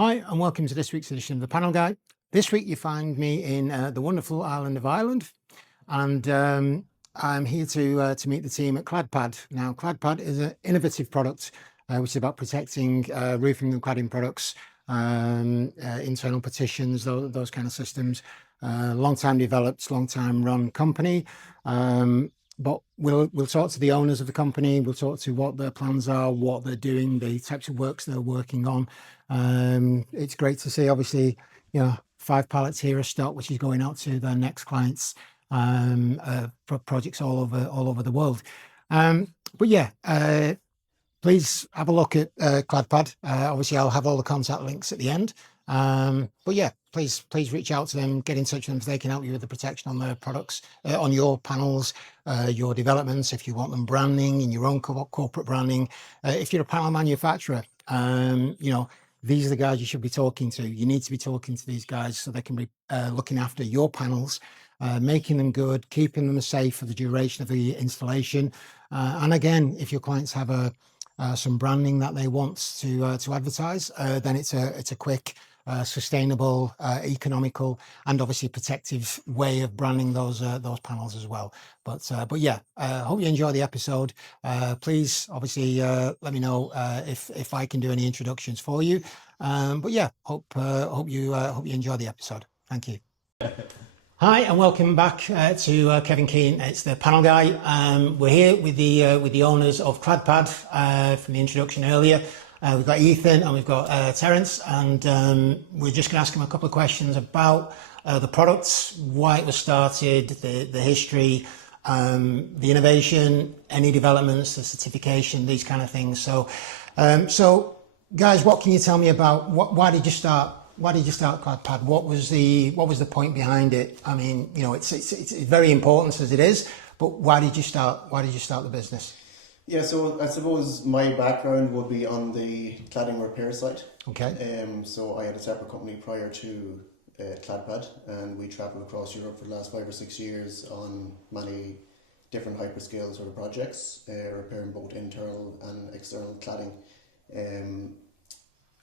Hi, and welcome to this week's edition of the Panel Guy. This week you find me in the wonderful island of Ireland, and I'm here to meet the team at Clad Pad. Now, Clad Pad is an innovative product which is about protecting roofing and cladding products, internal partitions, those kind of systems. Long time developed, long time run company. But we'll talk to the owners of the company. We'll talk to what their plans are, what they're doing, the types of works they're working on. It's great to see, obviously, 5 pallets here of stock, which is going out to their next clients for projects all over the world. But yeah, please have a look at Clad Pad. Obviously, I'll have all the contact links at the end. But yeah, please reach out to them, get in touch with them so they can help you with the protection on their products, on your panels, your developments, if you want them branding in your own corporate branding. If you're a panel manufacturer, these are the guys you should be talking to. You need to be talking to these guys so they can be looking after your panels, making them good, keeping them safe for the duration of the installation. And again, if your clients have some branding that they want to advertise, then it's a quick, sustainable, economical, and obviously protective way of branding those panels as well. But yeah, hope you enjoy the episode. Please, obviously, let me know if I can do any introductions for you. But yeah, hope you enjoy the episode. Thank you. Hi, and welcome back to Kevin Keane. It's the Panel Guy. We're here with the owners of Clad Pad from the introduction earlier. We've got Ethan and we've got Terence, and we're just going to ask them a couple of questions about the products, why it was started, the history, the innovation, any developments, the certification, these kind of things. So guys, what can you tell me about why did you start? Why did you start Clad Pad? What was the point behind it? I mean, it's very important as it is, but why did you start the business? Yeah, so I suppose my background would be on the cladding repair side. Okay. So I had a separate company prior to Clad Pad, and we travelled across Europe for the last 5 or 6 years on many different hyperscale sort of projects, repairing both internal and external cladding.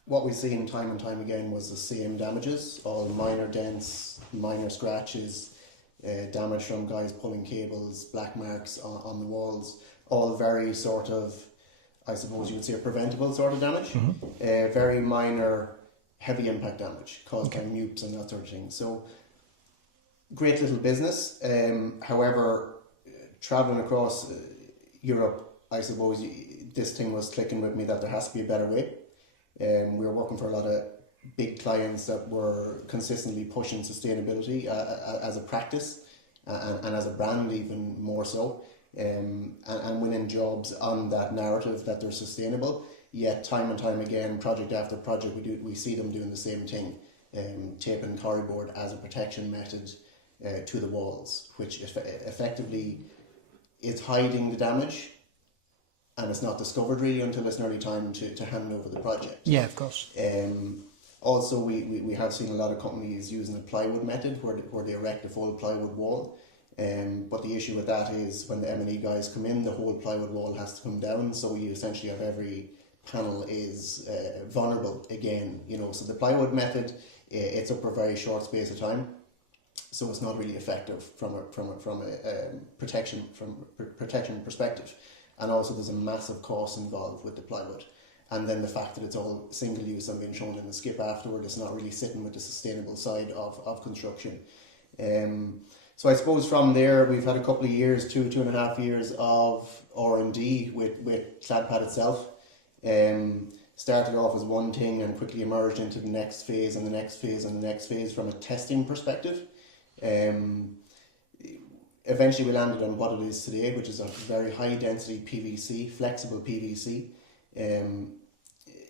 What we've seen time and time again was the same damages, all minor dents, minor scratches, damage from guys pulling cables, black marks on the walls, all very sort of, I suppose you would say, preventable sort of damage. Mm-hmm. Very minor, heavy impact damage caused by nukes and that sort of thing. So, great little business. However, travelling across Europe, I suppose this thing was clicking with me that there has to be a better way. We were working for a lot of big clients that were consistently pushing sustainability as a practice and as a brand even more so, and winning jobs on that narrative that they're sustainable. Yet time and time again, project after project, we see them doing the same thing, taping cardboard as a protection method to the walls, which effectively is hiding the damage. And it's not discovered really until it's nearly time to hand over the project. Yeah, of course. Also, we have seen a lot of companies using the plywood method where they erect a full plywood wall. But the issue with that is when the M&E guys come in, the whole plywood wall has to come down. So you essentially have every panel is vulnerable again. So the plywood method, it's up for a very short space of time. So it's not really effective from a protection perspective. And also there's a massive cost involved with the plywood. And then the fact that it's all single use and being shown in the skip afterward, it's not really sitting with the sustainable side of construction. So I suppose from there we've had a couple of years, 2.5 years of R&D with Clad Pad itself. Started off as one thing and quickly emerged into the next phase and the next phase and the next phase from a testing perspective. Eventually we landed on what it is today, which is a very high density PVC, flexible PVC.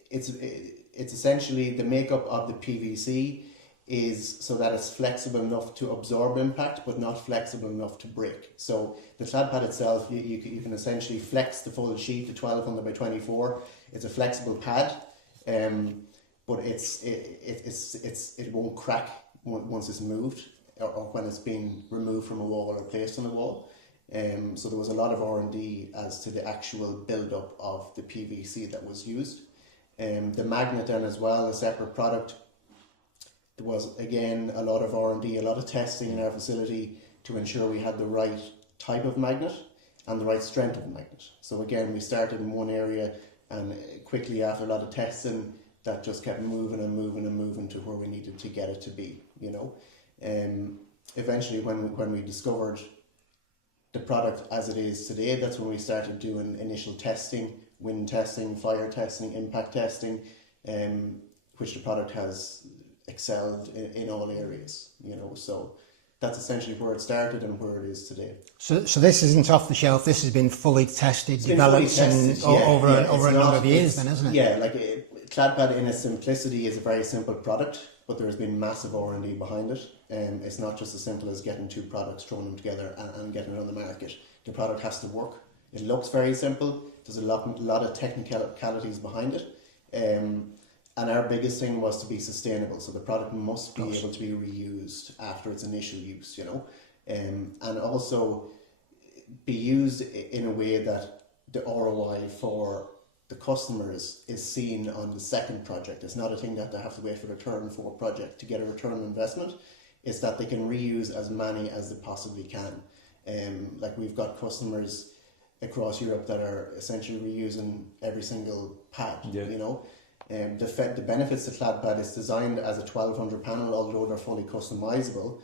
It's essentially the makeup of the PVC is so that it's flexible enough to absorb impact, but not flexible enough to break. So the Clad Pad itself, you can essentially flex the full sheet to 1200 by 24. It's a flexible pad, but it won't crack once it's moved, or when it's been removed from a wall or placed on a wall. So there was a lot of R&D as to the actual build-up of the PVC that was used. The magnet then as well, a separate product. There was again a lot of R&D, a lot of testing in our facility to ensure we had the right type of magnet and the right strength of magnet. So again, we started in one area, and quickly after a lot of testing, that just kept moving and moving and moving to where we needed to get it to be, you know. Eventually when we discovered the product as it is today, that's when we started doing initial testing, wind testing, fire testing, impact testing, which the product has excelled in all areas, you know. So that's essentially where it started and where it is today. So this isn't off the shelf. This has been fully tested, developed, over a number of years, then, isn't it? Yeah, like Clad Pad in its simplicity is a very simple product, but there's been massive R&D behind it. It's not just as simple as getting two products, throwing them together and getting it on the market. The product has to work. It looks very simple. There's a lot of technicalities behind it. And our biggest thing was to be sustainable. So the product must be able to be reused after its initial use, you know, and also be used in a way that the ROI for the customers is seen on the second project. It's not a thing that they have to wait for the third and fourth project to get a return on investment. It's that they can reuse as many as they possibly can. Like we've got customers across Europe that are essentially reusing every single pad, you know. The benefits of Clad Pad is designed as a 1200 panel, although they're fully customizable,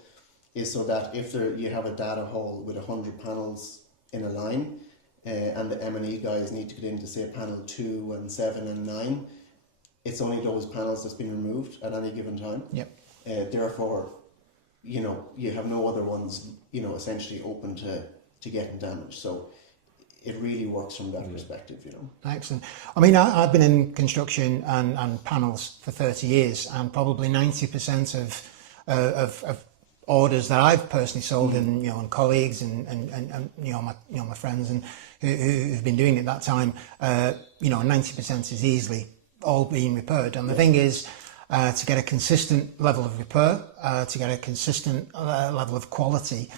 is so that if you have a data hall with 100 panels in a line, and the M&E guys need to get into say panel 2 and 7 and 9, it's only those panels that's been removed at any given time. Therefore, you know, you have no other ones, you know, essentially open to getting damaged. So it really works from that perspective, you know. Excellent. I mean, I've been in construction and panels for 30 years, and probably 90% of orders that I've personally sold, and you know, and colleagues and you know my friends and who've been doing it that time, you know, 90% is easily all being repaired. And the thing is, to get a consistent level of repair, to get a consistent level of quality,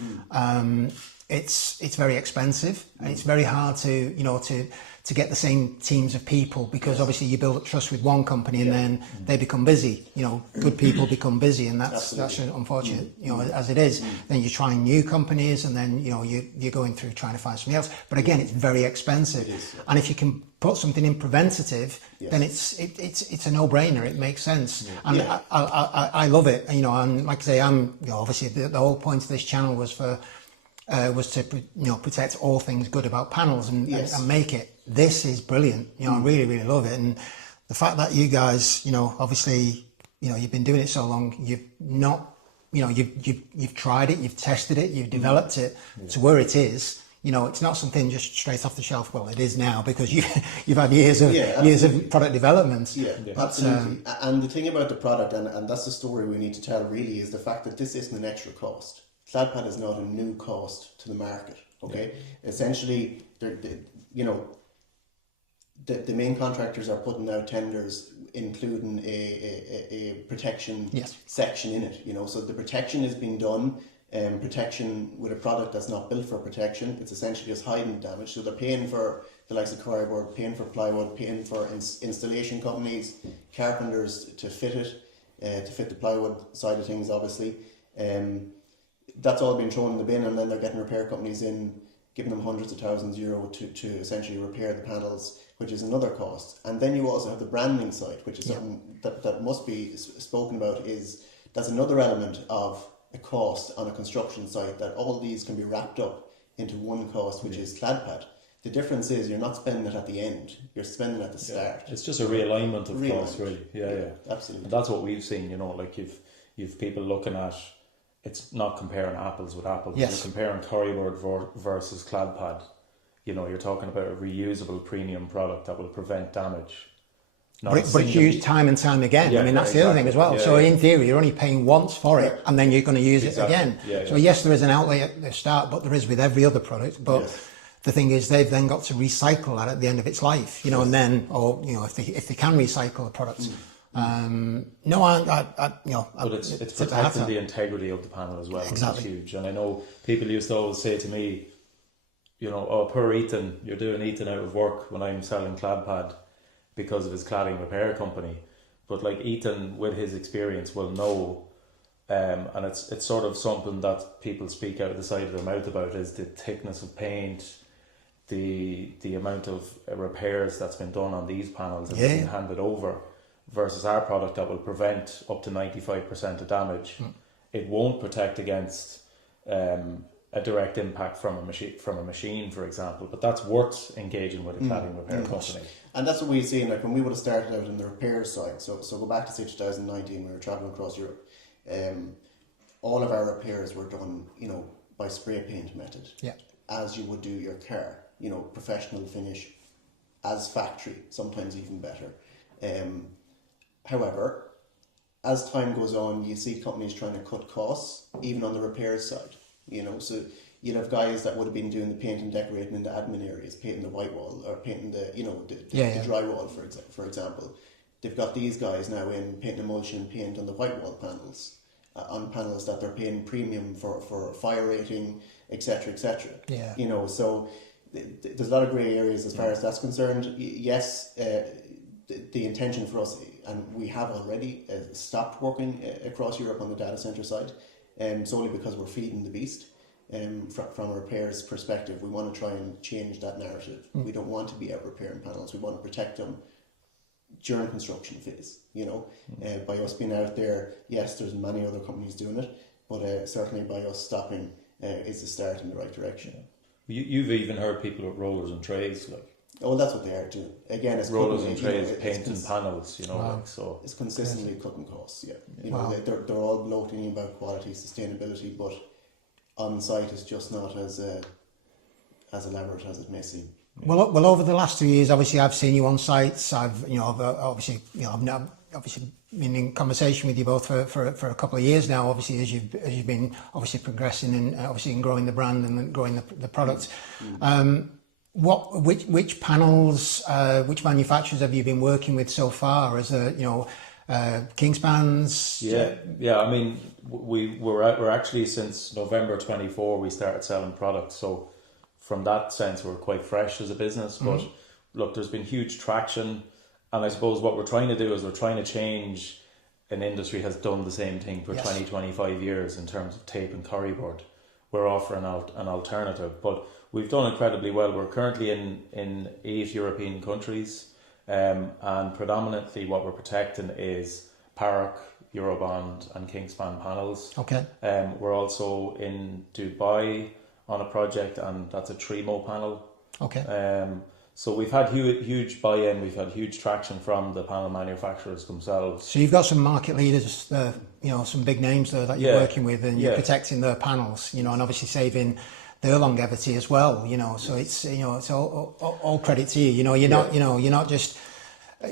it's very expensive, and it's very hard to, you know, to get the same teams of people, because obviously you build up trust with one company and then they become busy, you know, good people become busy, and that's unfortunate, you know, as it is. Then you're trying new companies, and then, you know, you're going through trying to find something else, but again, it's very expensive. And if you can put something in preventative, then it's a no-brainer. It makes sense. And I love it, you know. And like I say, you know, obviously the whole point of this channel was to you know, protect all things good about panels and make it. This is brilliant. You know, I really, really love it. And the fact that you guys, you know, obviously, you know, you've been doing it so long, you've not, you know, you've tried it, you've tested it, you've developed it to where it is. You know, it's not something just straight off the shelf. Well, it is now, because you've had years of product development. Absolutely. And the thing about the product, and that's the story we need to tell really, is the fact that this isn't an extra cost. Clad Pad is not a new cost to the market. Okay, essentially, you know, the main contractors are putting out tenders, including a protection section in it. You know, so the protection is being done. Protection with a product that's not built for protection. It's essentially just hiding damage. So they're paying for the likes of cardboard, paying for plywood, paying for installation companies, carpenters to fit it, to fit the plywood side of things, obviously. That's all being thrown in the bin, and then they're getting repair companies in, giving them hundreds of thousands of euro to essentially repair the panels, which is another cost. And then you also have the branding side, which is something that must be spoken about. That's another element of a cost on a construction site, that all these can be wrapped up into one cost, which is Clad Pad. The difference is you're not spending it at the end, you're spending it at the start. It's just a realignment of costs, really. Absolutely. And that's what we've seen, you know, like you've people looking at, it's not comparing apples with apples. You're comparing cardboard versus Clad Pad. You know, you're talking about a reusable premium product that will prevent damage. But it's used time and time again. I mean, that's the other thing as well. So in theory, you're only paying once for it, and then you're going to use it again. So yes, there is an outlay at the start, but there is with every other product. But the thing is, they've then got to recycle that at the end of its life, you know, and then, or you know, if they can recycle a product. No, I you know, but it's protecting the integrity of the panel as well, which is huge. And I know people used to always say to me, you know, oh, poor Ethan, you're doing Ethan out of work when I'm selling Clad Pad. because of his cladding repair company. But like Ethan, with his experience, will know, and it's sort of something that people speak out of the side of their mouth about, is the thickness of paint, the amount of repairs that's been done on these panels and been handed over, versus our product that will prevent up to 95% of damage. It won't protect against a direct impact from a machine, for example, but that's worth engaging with a cladding repair company. And that's what we've seen, like when we would have started out in the repair side. So go back to say 2019, we were traveling across Europe. All of our repairs were done, by spray paint method, as you would do your car. Professional finish, as factory, sometimes even better. However, as time goes on, you see companies trying to cut costs, even on the repair side. So you'd have guys that would have been doing the paint and decorating in the admin areas, painting the white wall or painting the drywall, for example. They've got these guys now in painting emulsion paint on the white wall panels, on panels that they're paying premium for fire rating, etc., etc. So there's a lot of grey areas as far as that's concerned. Yes, the intention for us, and we have already stopped working across Europe on the data centre side, solely because we're feeding the beast. From a repairs perspective, we want to try and change that narrative. We don't want to be out repairing panels. We want to protect them during construction phase. By us being out there, yes, there's many other companies doing it, but certainly by us stopping is a start in the right direction. You've even heard people with rollers and trays, Oh, that's what they are doing. Again, it's rollers and trays, painting panels, so it's consistently cutting costs. They're all bloating about quality, sustainability, but on site it's just not as elaborate as it may seem. Well, over the last 2 years, obviously, I've seen you on sites. I've obviously been in conversation with you both for a couple of years now. Obviously, as you've been obviously progressing and obviously in growing the brand and growing the product. Which panels, which manufacturers have you been working with so far? As Kingspans? Yeah. I mean, we're actually since November 24 we started selling products. So from that sense, we're quite fresh as a business. But look, there's been huge traction, and I suppose what we're trying to do is we're trying to change. An industry has done the same thing for 20-25 years in terms of tape and corrugated. We're offering an alternative, but we've done incredibly well. We're currently in 8 European countries, and predominantly what we're protecting is Paroc, Eurobond and Kingspan panels. Okay. We're also in Dubai on a project, and that's a Trimo panel. Okay. So we've had huge buy-in, we've had huge traction from the panel manufacturers themselves. So you've got some market leaders, some big names there that you're working with, and you're protecting their panels, and obviously saving their longevity as well. So it's it's all credit to you. You're not just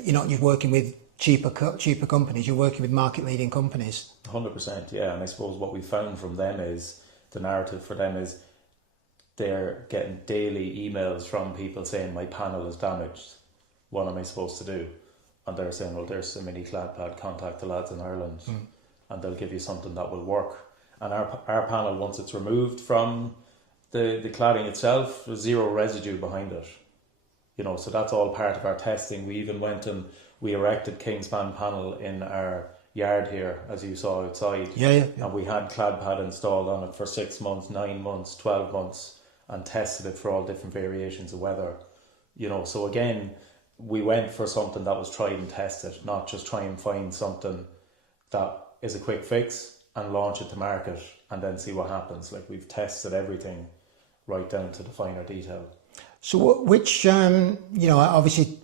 you're working with cheaper companies. You're working with market leading companies. 100%, yeah. And I suppose what we found from them is the narrative for them is they're getting daily emails from people saying my panel is damaged. What am I supposed to do? And they're saying, well, there's a mini Clad Pad, contact the lads in Ireland, and they'll give you something that will work. And our panel, once it's removed from the cladding itself, there's zero residue behind it. So that's all part of our testing. We even went and we erected Kingspan panel in our yard here, as you saw outside. And we had Clad Pad installed on it for 6 months, 9 months, 12 months, and tested it for all different variations of weather. So again, we went for something that was tried and tested, not just try and find something that is a quick fix and launch it to market and then see what happens. Like, we've tested everything right down to the finer detail. So which, obviously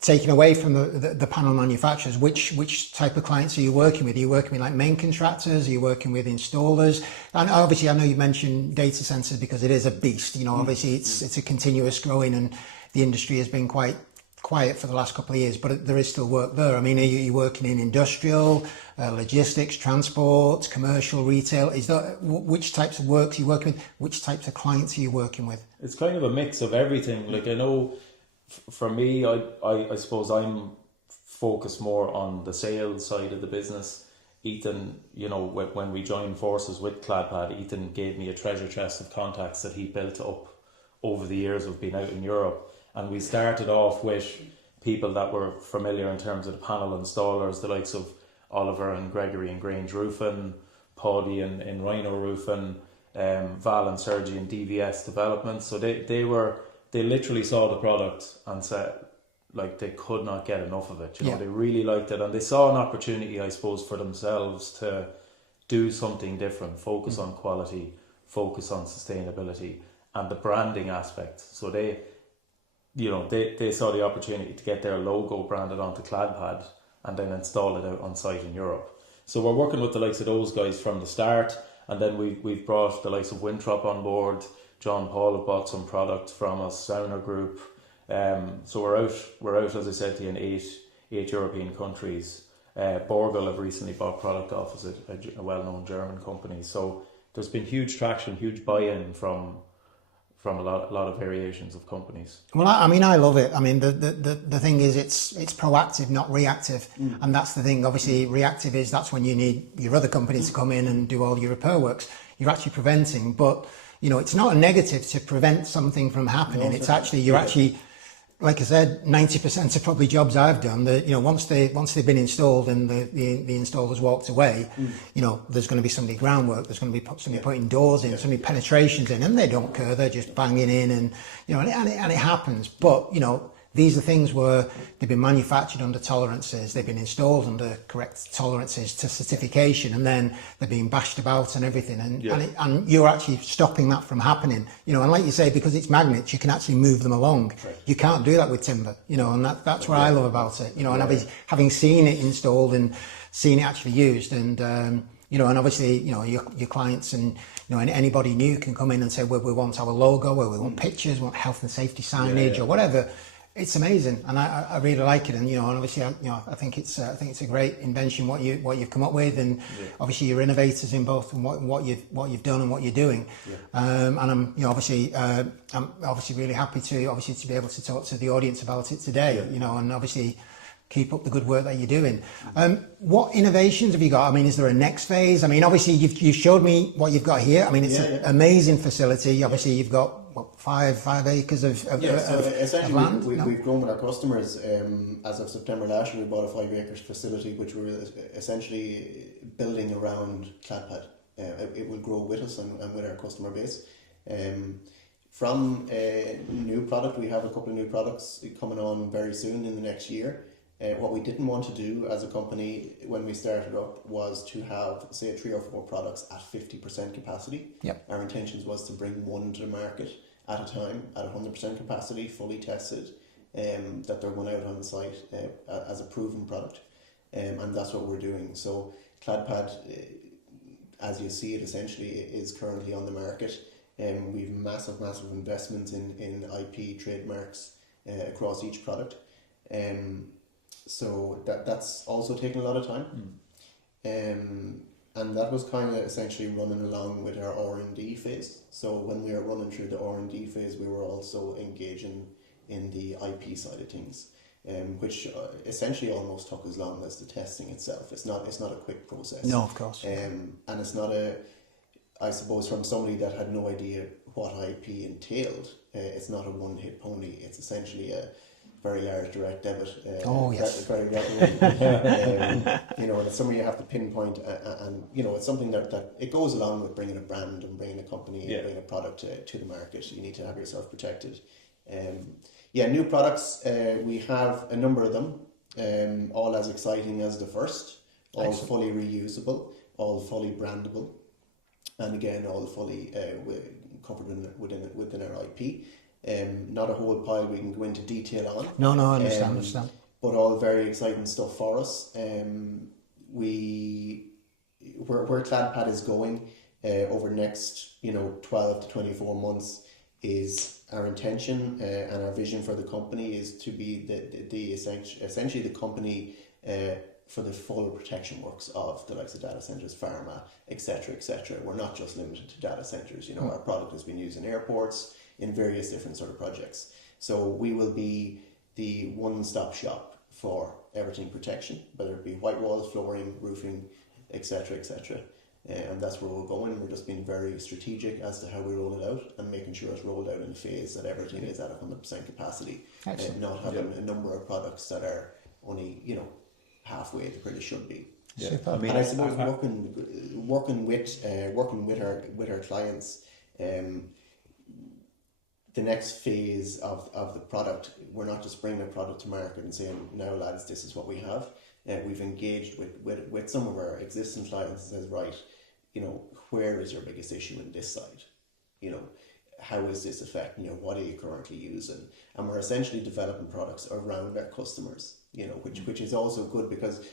taking away from the panel manufacturers, which type of clients are you working with? Are you working with like main contractors? Are you working with installers? And obviously I know you mentioned data centers because it is a beast. Obviously it's a continuous growing, and the industry has been quite quiet for the last couple of years, but there is still work there. I mean, are you working in industrial, logistics, transport, commercial, retail? Is that which types of work are you working with? Which types of clients are you working with? It's kind of a mix of everything. Like, I know for me, I suppose I'm focused more on the sales side of the business. Ethan, when we joined forces with Clad Pad, Ethan gave me a treasure chest of contacts that he built up over the years of being out in Europe. And we started off with people that were familiar in terms of the panel installers, the likes of Oliver and Gregory and Grange Roofing, Paddy in Rhino Roofing, Val and Sergi in DVS Development. So they literally saw the product and said, like, they could not get enough of it. You know, they really liked it, and they saw an opportunity, I suppose, for themselves to do something different, focus on quality, focus on sustainability, and the branding aspect. So they saw the opportunity to get their logo branded onto Clad Pad and then install it out on site in Europe. So we're working with the likes of those guys from the start, and then we've brought the likes of Winthrop on board. John Paul have bought some product from us, Sauna Group. So we're out, as I said to you, in eight European countries. Borgel have recently bought product off as a well-known German company. So there's been huge traction, huge buy-in from a lot of variations of companies. Well, I mean, I love it. I mean, the thing is, it's proactive, not reactive, and that's the thing. Obviously, reactive is that's when you need your other company to come in and do all your repair works. You're actually preventing, but it's not a negative to prevent something from happening. It's actually actually, like I said, 90% of probably jobs I've done that, once they've been installed and the installer's walked away, there's going to be somebody groundwork, there's going to be somebody putting doors in, somebody penetrations in, and they don't care, they're just banging in, and and it happens. But these are things where they've been manufactured under tolerances, they've been installed under correct tolerances to certification, and then they're being bashed about and everything, and you're actually stopping that from happening. And like you say, because it's magnets, you can actually move them along. Right. You can't do that with timber, and that's what I love about it. And having seen it installed and seen it actually used, and and obviously your clients and anybody new can come in and say, well, we want our logo, or we want pictures, we want health and safety signage, or whatever. It's amazing, and I really like it, and and obviously I think it's a great invention what you've come up with, and obviously you're innovators in both and what you've done and what you're doing, and I'm obviously really happy to be able to talk to the audience about it today, and obviously keep up the good work that you're doing. What innovations have you got? I mean, is there a next phase? I mean, obviously you showed me what you've got here. I mean, it's an amazing facility. Obviously you've got 5 acres of essentially land. We've grown with our customers. As of September last year, we bought a 5 acres facility, which we're essentially building around Clad Pad. It will grow with us and with our customer base. From a new product, we have a couple of new products coming on very soon in the next year. What we didn't want to do as a company when we started up was to have, say, 3 or 4 products at 50% capacity. Yep. Our intentions was to bring one to the market at a time at 100% capacity, fully tested, that they're one out on the site as a proven product. And that's what we're doing. So Clad Pad, as you see it, essentially is currently on the market. We've massive investments in IP trademarks across each product. So that's also taken a lot of time. And that was kind of essentially running along with our R&D phase. So when we were running through the R&D phase, we were also engaging in the IP side of things, which essentially almost took as long as the testing itself. It's not a quick process. No, of course. And it's not I suppose from somebody that had no idea what IP entailed, it's not a one-hit pony. It's essentially a very large direct debit. Very and it's something you have to pinpoint, and it's something that it goes along with bringing a brand and bringing a company and bringing a product to the market. You need to have yourself protected. New products. We have a number of them, all as exciting as the first, all fully reusable, all fully brandable, and again all fully covered within our IP. Not a whole pile we can go into detail on. No, I understand. But all very exciting stuff for us. Where Clad Pad is going over the next 12 to 24 months is our intention and our vision for the company is to be essentially the company for the full protection works of the likes of data centers, pharma, etc. We're not just limited to data centers. Our product has been used in airports, in various different sort of projects. So we will be the one-stop shop for everything protection, whether it be white walls, flooring, roofing, etc. and that's where we're going. We're just being very strategic as to how we roll it out and making sure it's rolled out in a phase that everything is at 100% capacity, and not having a number of products that are only, you know, halfway to where they should be. Yeah. I mean, And I suppose working with our clients, the next phase of the product, we're not just bringing a product to market and saying, now lads, this is what we have. We've engaged with some of our existing clients and says, right, you know, where is your biggest issue in this side? You know, how is this affecting you? What are you currently using? And we're essentially developing products around our customers, you know, which is also good because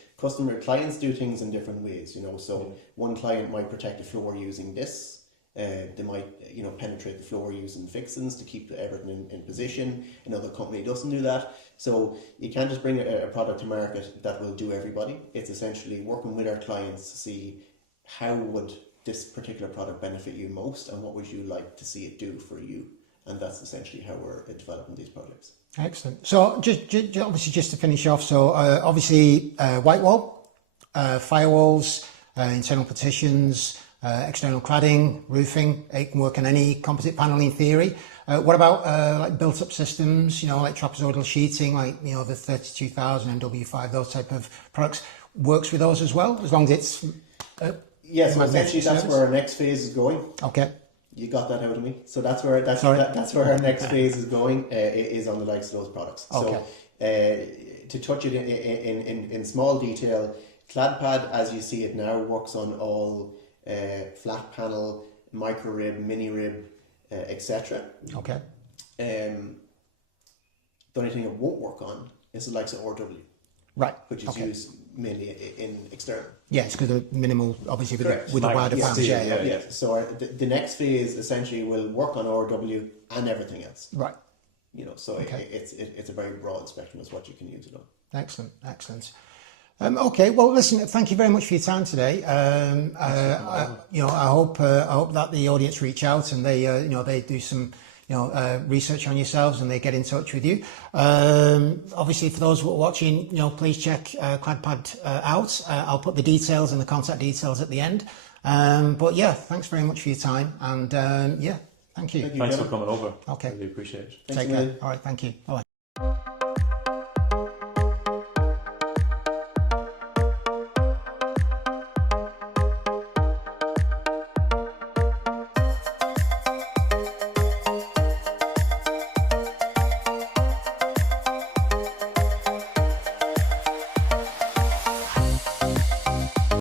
clients do things in different ways, you know. So one client might protect the floor using this. They might, you know, penetrate the floor using fixings to keep everything in position. Another company doesn't do that. So you can't just bring a product to market that will do everybody. It's essentially working with our clients to see how would this particular product benefit you most and what would you like to see it do for you. And that's essentially how we're developing these projects. Excellent. So just obviously just to finish off, so obviously white wall, firewalls, internal partitions, external cladding, roofing. It can work on any composite panel in theory. What about like built-up systems? You know, like trapezoidal sheeting, like, you know, the 32,000 and W5, those type of products. Works with those as well, as long as it's. Yes, so essentially that's where our next phase is going. Okay. You got that out of me. So that's where our next phase is going. Is on the likes of those products. Okay. So to touch it in small detail, Clad Pad, as you see it now, works on all flat panel, micro rib, mini rib, etc. Okay. The only thing it won't work on is the likes of RW, right, which is used mainly in external. Yes, because the minimal, obviously, with the wider yes, panels. Yeah. So the next phase essentially will work on RW and everything else. Right. You know, so it's a very broad spectrum is what you can use it on. Excellent. Okay, well, listen, thank you very much for your time today. You know, I hope that the audience reach out and they, you know, they do some, you know, research on yourselves and they get in touch with you. Obviously, for those who are watching, you know, please check Clad Pad out. I'll put the details and the contact details at the end. But yeah, thanks very much for your time. And yeah, thank you. Thanks for coming over. Okay. Really appreciate it. Take care. All right, thank you. Bye.